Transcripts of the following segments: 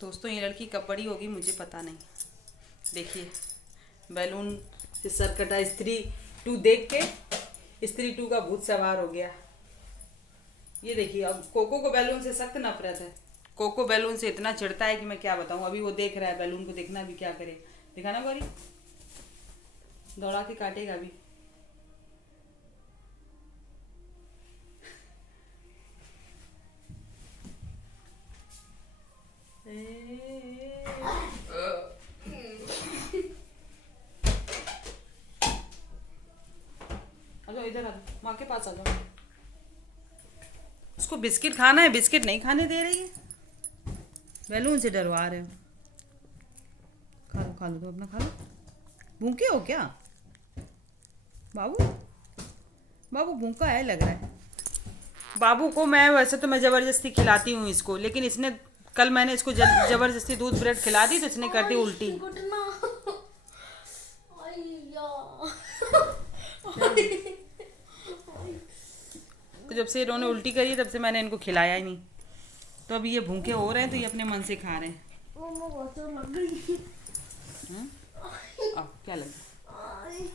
दोस्तों ये लड़की कब बड़ी होगी मुझे पता नहीं। देखिए बैलून से सर कटा। स्त्री 2 देख के स्त्री 2 का भूत सवार हो गया। ये देखिए अब कोको को बैलून से सख्त नफरत है। कोको बैलून से इतना चिढ़ता है कि मैं क्या बताऊं। अभी वो देख रहा है बैलून को, देखना भी क्या करे। दिखाना गौरी, दौड़ा के काटेगा अभी। इधर आ जाओ, माँ के पास आ जाओ। उसको बिस्किट खाना है, बिस्किट नहीं खाने दे रही है। बैलून से डरवा रहे हो। खा लो तो अपना खा लो। भूखे हो क्या बाबू? बाबू भूखा है लग रहा है। बाबू को मैं वैसे तो मैं ज़बरदस्ती खिलाती हूँ इसको, लेकिन इसने कल मैंने इसको ज़बरदस्ती दूध ब्रेड खिला दी तो इसने कर दी उल्टी। तो जब से इन्होंने उल्टी करी तब से मैंने इनको खिलाया ही नहीं। तो अभी ये भूखे हो रहे हैं तो ये अपने मन से खा रहे हैं। क्या लग गया?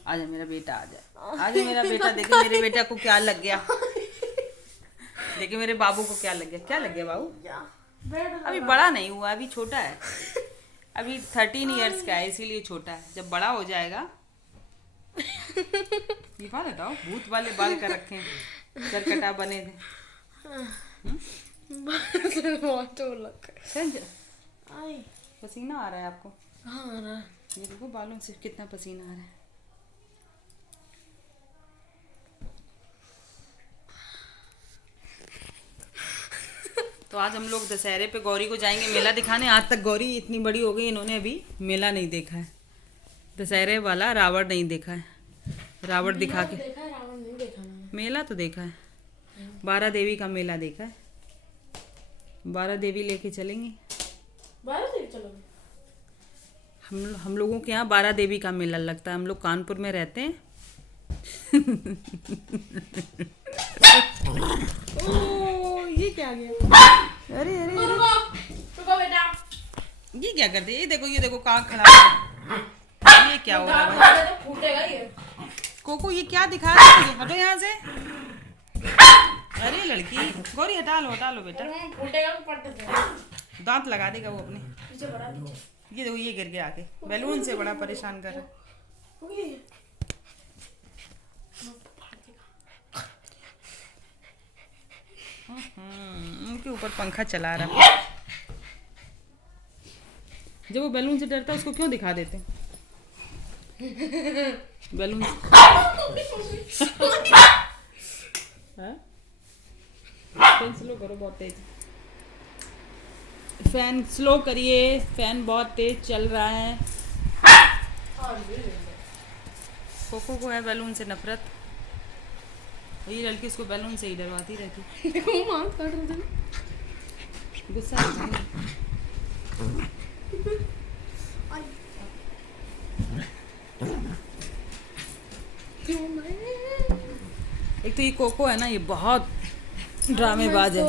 आजा मेरा बेटा, आजा मेरा बेटा। देखे मेरे बेटा को क्या लग गया। देखिए मेरे बाबू को क्या लग गया। क्या लग गया बाबू? अभी बड़ा नहीं हुआ, अभी छोटा है। अभी 13 इयर्स का है, इसीलिए छोटा है। जब बड़ा हो जाएगा। ये बाल हटाओ, भूत वाले बाल कर रखे हैं, करकटा बने थे। पसीना आ रहा है आपको? हाँ आ रहा है। ये देखो बालों से कितना पसीना आ रहा है। तो आज हम लोग दशहरे पे गौरी को जाएंगे मेला दिखाने। आज तक गौरी इतनी बड़ी हो गई, इन्होंने अभी मेला नहीं देखा है। दशहरे वाला रावण नहीं देखा है। रावण दिखा के देखा है, रावण नहीं देखा मैंने। मेला तो देखा है, 12 देवी का मेला देखा है। 12 देवी लेके चलेंगे। 12 देवी चलोगे? हम लोगों के यहाँ 12 देवी का मेला लगता है। हम लोग कानपुर में रहते हैं। ओ, ये क्या गया? अरे अरे रुको बेटा। ये क्या करते? ये देखो कहाँ खड़ा है। ये क्या हो रहा है भाई? तो फूटेगा ये। कोको ये क्या दिखा रहा है? हटो यहाँ से। अरे लड़की गौरी हटा लो बेटा। फूटेगा तो पड़ते थे। दांत लगा देगा वो अपने। पीछे बढ़ा दीजिए। ये देखो ये गिर गया आके। बैलून से बड़ा परेशान कर रहा है। उनके ऊपर पंखा चला रहा है। जब वो बैलून से डरता है उसको क्यों दिखा देते? बैलून फैन स्लो करो, बहुत तेज। फैन स्लो करिए, फैन बहुत तेज चल रहा है। कोको को है बैलून से नफरत। ये लड़की इसको बैलून से ही डरवाती रहती। देखो मांस काट रहे थे। गुस्सा एक तो ये कोको है ना, ये बहुत ड्रामेबाज है।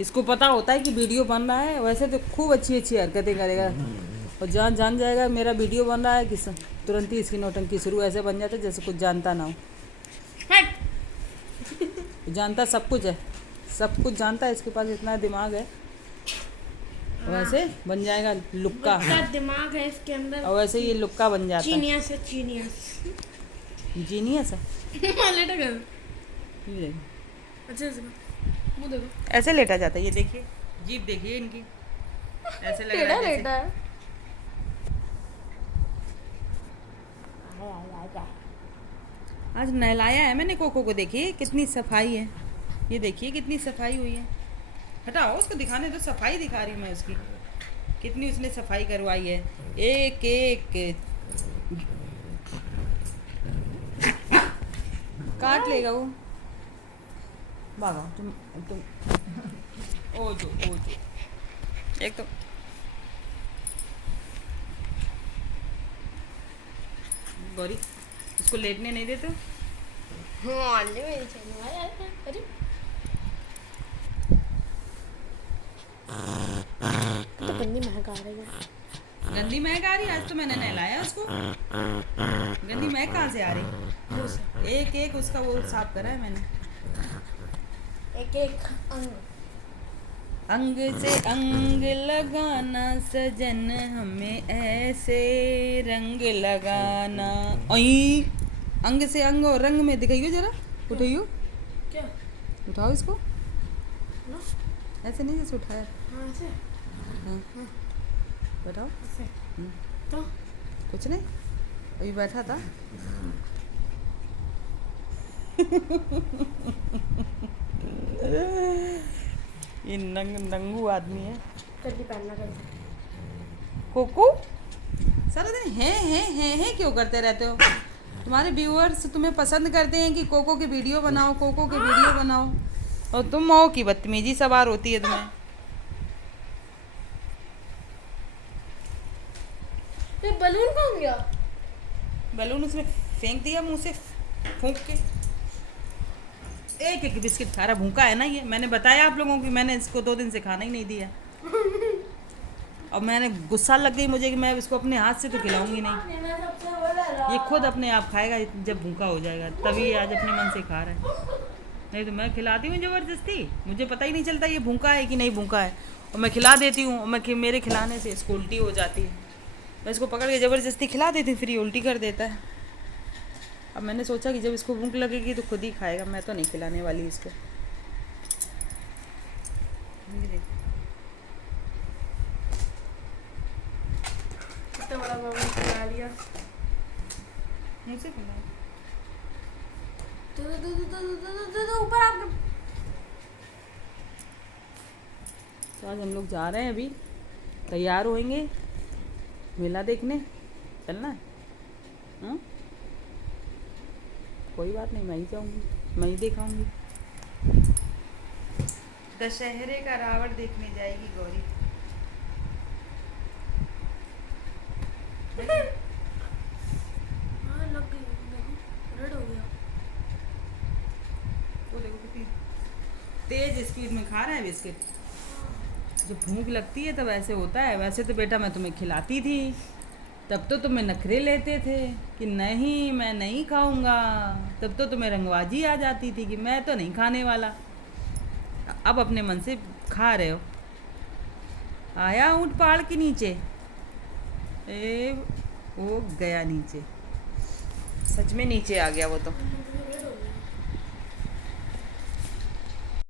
इसको पता होता है कि वीडियो बन रहा है। वैसे तो खूब अच्छी हरकतें करेगा, और जान जाएगा मेरा वीडियो बन रहा है कि तुरंत ही इसकी नौटंकी शुरू। ऐसे बन जाता है जैसे कुछ जानता ना हो। जानता सब कुछ है, सब कुछ जानता है। इसके पास इतना दिमाग है। वैसे बन जाएगा लुक्का। दिमाग है इसके अंदर। और वैसे ये लुक्का बन जाता है। जीनियस है, जीनियस। जीनियस है। लेटा कर। ये अच्छे से मुंह देखो। ऐसे लेटा जाता है। ये देखिए जीभ देखिए इनकी, ऐसे लग रहा है लेटा है। आज नहलाया है मैंने कोको को। देखिए कितनी सफाई है। ये देखिए कितनी सफाई हुई है। हटाओ उसको, दिखाने दो। सफाई दिखा रही हूँ मैं उसकी, कितनी उसने सफाई करवाई है। एक एक काट लेगा वो। भागो तुम ओ जो एक तो गौरी इसको लेटने नहीं देते। हाँ ले मेरी चलो। अरे गंदी महक आ रही। आज तो मैंने नहलाया उसको। गंदी महक कहाँ से आ रही? एक एक उसका वो साफ करा है मैंने। एक एक अंग। अंग से अंग लगाना सजन हमें ऐसे रंग लगाना। ओई अंग से अंग और रंग में दिखाइयो जरा। उठाइयो, क्या? उठाओ इसको। ना? ऐसे नहीं जैसे उठाया। हाँ ऐसे। हाँ बैठाओ। ऐसे। तो कुछ नहीं, अभी बैठा था। ये नंगू आदमी है। कल्ली पहनना कल। कोको सारा दिन है क्यों करते रहते हो? तुम्हारे व्यूअर्स तुम्हें पसंद करते हैं कि कोको की वीडियो बनाओ, कोको की वीडियो बनाओ, और तुम हो की बदतमीजी सवार होती है तुम्हें। ये बलून कहाँ गया? बैलून उसमें फेंक दिया मुंह से फूंक के। एक एक बिस्किट खा रहा, भूखा है ना ये। मैंने बताया आप लोगों की, मैंने इसको 2 दिन से खाना ही नहीं दिया। और मैंने गुस्सा लग गई मुझे कि मैं इसको अपने हाथ से तो खिलाऊंगी नहीं। ये खुद अपने आप खाएगा जब भूखा हो जाएगा, तभी आज अपने मन से खा रहा है। नहीं तो मैं खिलाती हूँ ज़बरदस्ती, मुझे पता ही नहीं चलता ये भूखा है कि नहीं भूखा है, और मैं खिला देती हूँ। और मैं मेरे खिलाने से इसको उल्टी हो जाती है। मैं इसको पकड़ के ज़बरदस्ती खिला देती हूँ, फिर ये उल्टी कर देता है। अब मैंने सोचा कि जब इसको भूख लगेगी तो खुद ही खाएगा, मैं तो नहीं खिलाने वाली इसको। ये देखो कितना बड़ा बलून खिला लिया। मुँह से खिलाओ। तो ऊपर आप। तो आज हम लोग जा रहे हैं, अभी तैयार होएंगे मेला देखने। चलना है? हाँ कोई बात नहीं, मैं ही जाऊँगी, मैं ही दिखाऊँगी। दशहरे का रावण देखने जाएगी गौरी। हाँ लग गई, देखो रेड हो गया। वो देखो कितनी तेज स्पीड में खा रहा है बिस्किट। जब भूख लगती है तब ऐसे होता है। वैसे तो बेटा मैं तुम्हें खिलाती थी, तब तो तुम्हें नखरे लेते थे कि नहीं मैं नहीं खाऊंगा। तब तो तुम्हें रंगबाजी आ जाती थी कि मैं तो नहीं खाने वाला। अब अपने मन से खा रहे हो। आया ऊँट पहाड़ के नीचे, वो गया नीचे, सच में नीचे आ गया वो तो।